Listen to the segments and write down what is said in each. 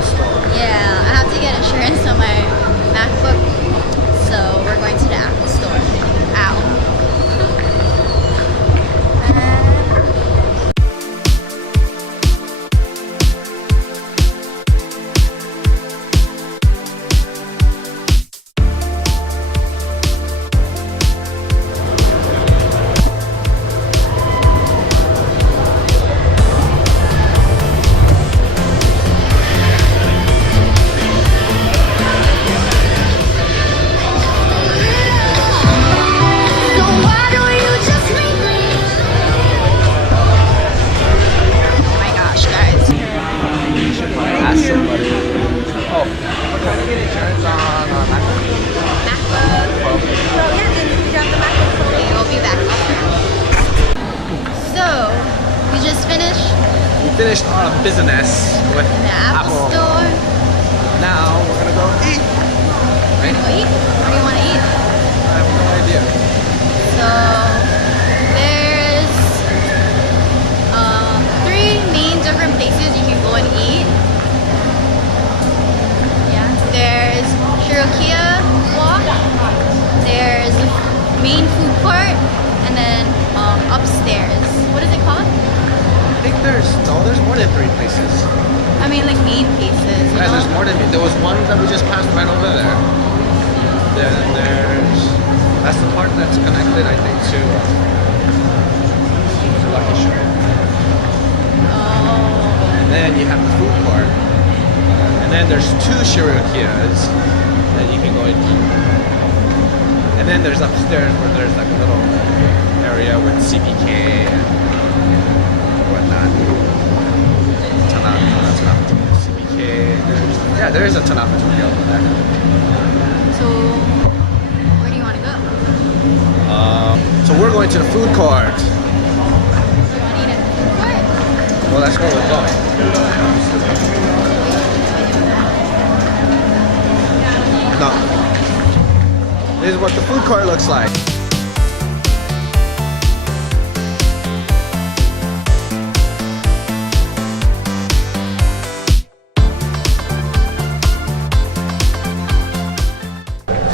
Apple Store. Yeah, I have to get insurance on my MacBook, so we're going to the Apple Store. Ow. Finished our business with the Apple Store. Now we're gonna go eat. Right? Go eat? What do you want to eat? I have no idea. So there's 3 main different places you can go and eat. Yeah. There's Shirokiya Walk. There's main food court, and then upstairs. What is it called? I think there's more than 3 places. I mean, like main places. Yeah, there's more than me. There was one that we just passed right over there. Then that's the part that's connected, I think, to Lucky Shore. Oh. And then you have the food court. And then there's 2 Shirokiyas that you can go and eat. And then there's upstairs where there's like a little area with CPK and whatnot. Tanaka, CBK. There is a Tanaka Tokyo over there. So, where do you want to go? So we're going to the food court. So you want to eat at the food court? Well, that's where we're going. No. This is what the food court looks like.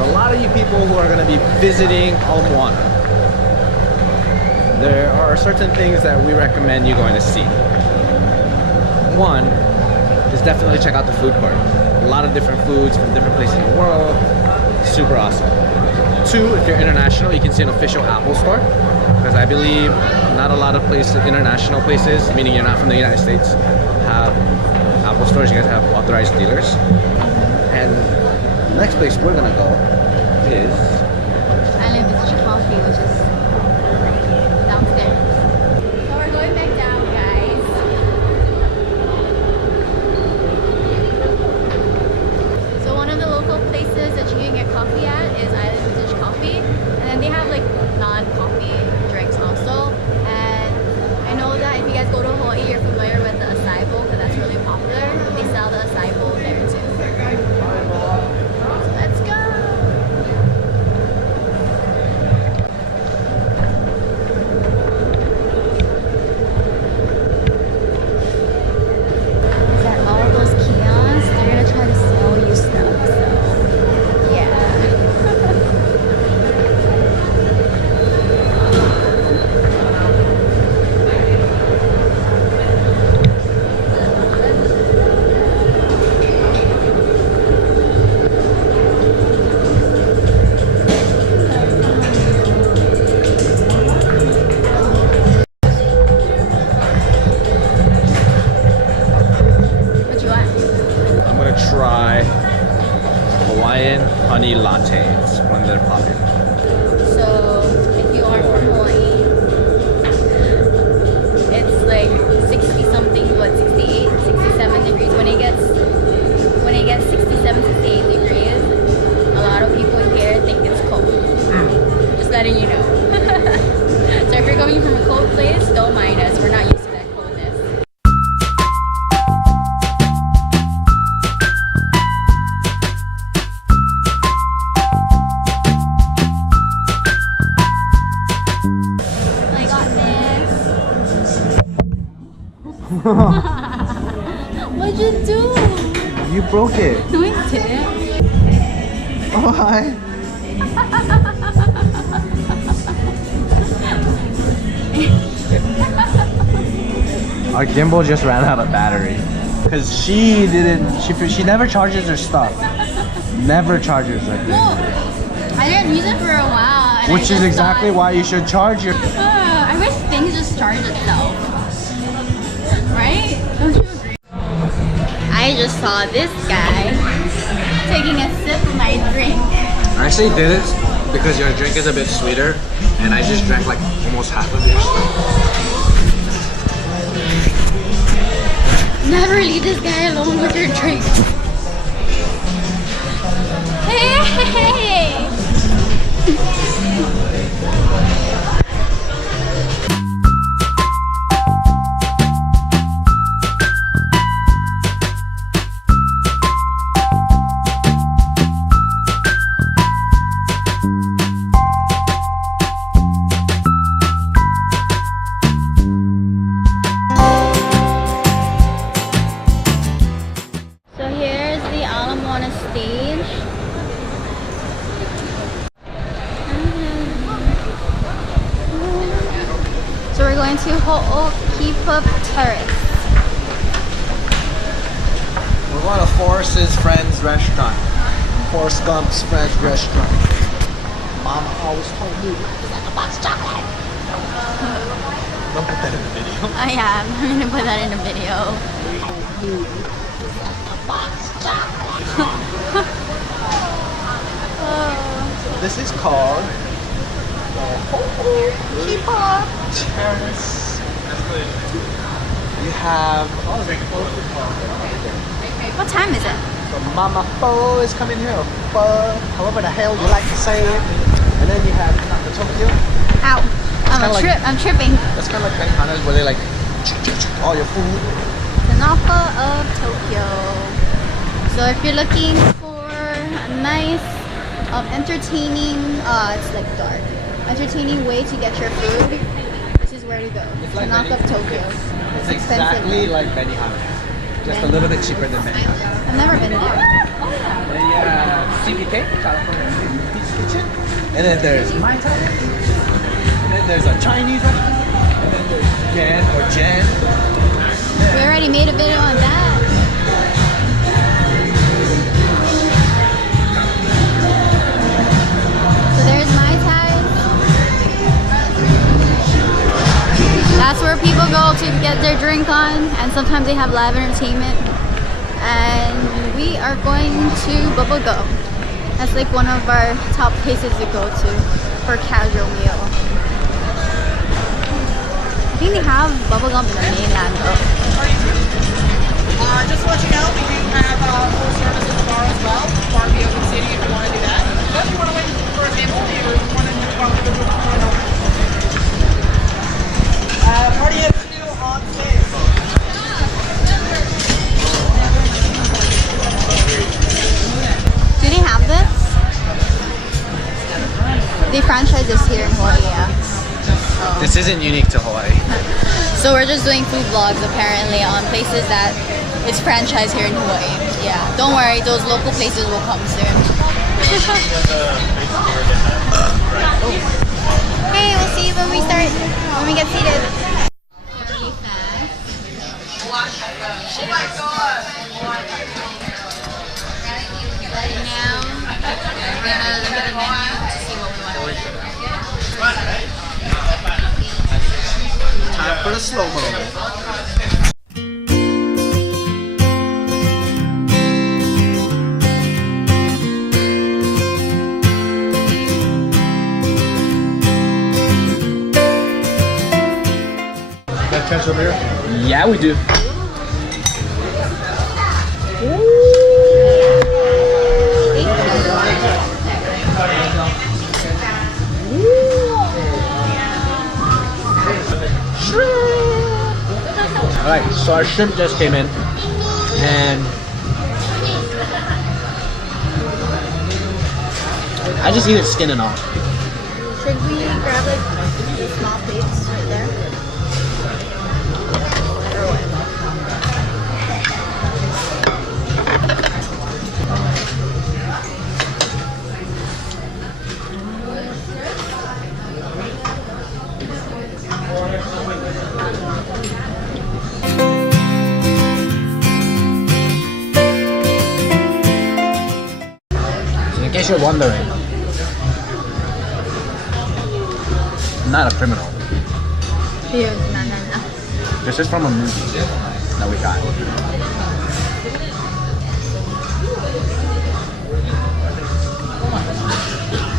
A lot of you people who are going to be visiting Ala Moana, there are certain things that we recommend you going to see. One is definitely check out the food court. A lot of different foods from different places in the world. Super awesome. 2, if you're international, you can see an official Apple Store, because I believe not a lot of places, international places, meaning you're not from the United States, have Apple stores. You guys have authorized dealers. And the next place we're gonna go is Island Vintage Coffee, which is downstairs. So we're going back down, guys. So one of the local places that you can get coffee at is Island Vintage Coffee, and then they have like non-coffee drinks also. And I know that if you guys go to Hawaii, you're familiar with the acai bowl, because that's really popular. They sell the acai bowl there too. Let's go! Is that all those kiosks? They're gonna try to sell you stuff, so yeah. What you want? I'm gonna try Hawaiian honey latte. It's one that are popular. So, if you are from Hawaii, it's like 60 something, what, 68, 67 degrees. When it gets 67, 68 degrees, a lot of people here think it's cold. Just letting you know. So if you're coming from a cold place, don't mind us. We're not used to that coldness. I got this. What'd you do? You broke it. No, I didn't. Oh, hi. Our gimbal just ran out of battery. Because she never charges her stuff. Never charges her thing. Well, I didn't use it for a while. And Which is exactly why you should charge your... I wish things just charge itself. Right? Don't you agree? I just saw this guy taking a sip of my drink. I actually did it because your drink is a bit sweeter, and I just drank like almost half of yours. Never leave this guy alone with your drink. Hey! So here's the Ala Moana stage. So we're going to Ho'okipa Terrace. We're going to Forrest's friend's restaurant. Forrest Gump's friend's restaurant. Mom always told me that the box chocolate. Don't put that in the video. Oh yeah, I'm going to put that in a video. This is called the Ho'okipa Terrace. You have What time is it? so Mama Pho is coming here, or Pho, however the hell you like to say it. And then you have the Tokyo. Ow. I'm tripping. That's kind of like Benihana's where they like all your food. The Napa of Tokyo. So if you're looking for a nice, entertaining, it's like dark, entertaining way to get your food, this is where to go. It's The like Napa of Tokyo. It's exactly like Benihana, just a little bit cheaper than Benihana. I've never been there. Then you have CPK, California Pizza Kitchen, and then there's Mai Tai, and then there's a Chinese restaurant, and then there's Jen. We already made a video on that. So there's Mai Tai. That's where people go to get their drink on, and sometimes they have live entertainment. And we are going to Bubba Gump. That's like one of our top places to go to for casual meal. I think they have Bubba Gump in the mainland though. Just to let you know, we do have full service at the bar as well. Bar be open city if you want to do that. But if you want to wait for a table, you want to talk to the party is still on stage. Do they have this? They franchise this here in Hawaii, yeah. This isn't unique to Hawaii. So we're just doing food vlogs apparently on places that is franchised here in Hawaii. Yeah, don't worry, those local places will come soon. Hey, we'll see you when we get seated. Really fast. Right now, we're gonna look at the menu to see what we want to order. Time for the slow-mo. Got cash over here? Yeah, we do. Alright, so our shrimp just came in, and I just eat it skin and all. Should we grab like the small plates right there? case you're wondering, I'm not a criminal. Yes, no. This is from a movie that we got.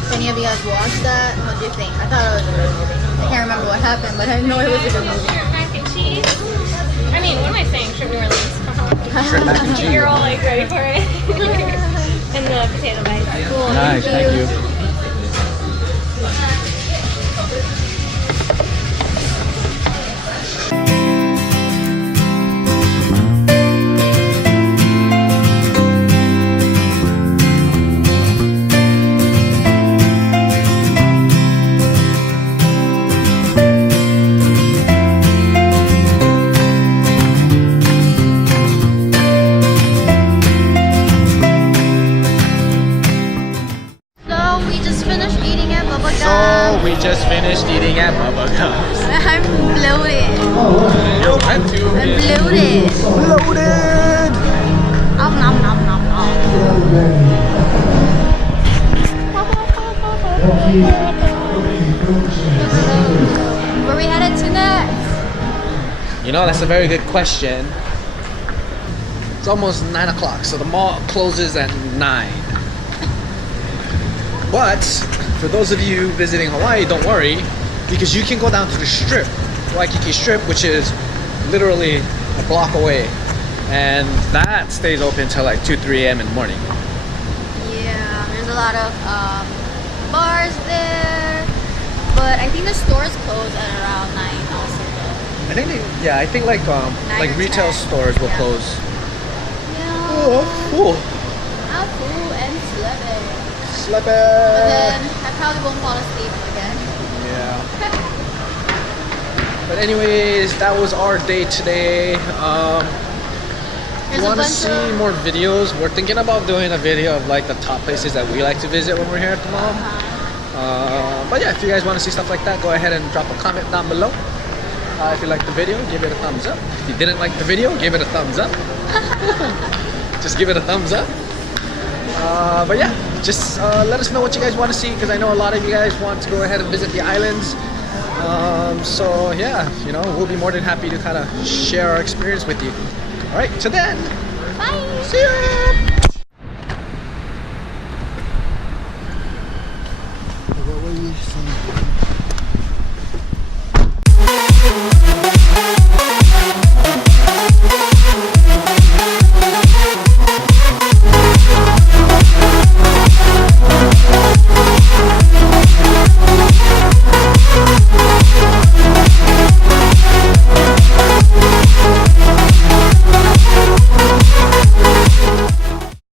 If any of you guys watched that, what do you think? I thought it was a good movie. I can't remember what happened, but I know it was a good movie. Mac and cheese. I mean, what am I saying? Shrimp New Orleans. Shrimp mac and cheese. You're all like ready for it. And the potato bites. Cool. Nice, thank you. So we just finished eating at Bubba So Gump. we just finished eating at Bubba Gump. I'm bloated. Yo, I'm too. I'm bloated. Loaded. Nom nom nom nom nom. Where we headed to next? You know, that's a very good question. It's almost 9 o'clock, so the mall closes at 9. But for those of you visiting Hawaii, don't worry, because you can go down to the strip, Waikiki Strip, which is literally a block away, and that stays open till like 2-3 a.m. in the morning. Yeah, there's a lot of bars there, but I think the stores close at around 9 also though. I think I think like or retail 10. stores will Yeah. close. Yeah. Oh, cool. How cool and sleepy. Sleepy. But then I probably won't fall asleep again. Yeah. But anyways, that was our day today. There's You a want to bunch see of more videos? We're thinking about doing a video of like the top places that we like to visit when we're here at the mall. But yeah, if you guys want to see stuff like that, go ahead and drop a comment down below. If you liked the video, give it a thumbs up. If you didn't like the video, give it a thumbs up. Just give it a thumbs up. But yeah, just let us know what you guys want to see, because I know a lot of you guys want to go ahead and visit the islands. So yeah, you know, we'll be more than happy to kind of share our experience with you. All right, till then, bye. see ya. What were you saying?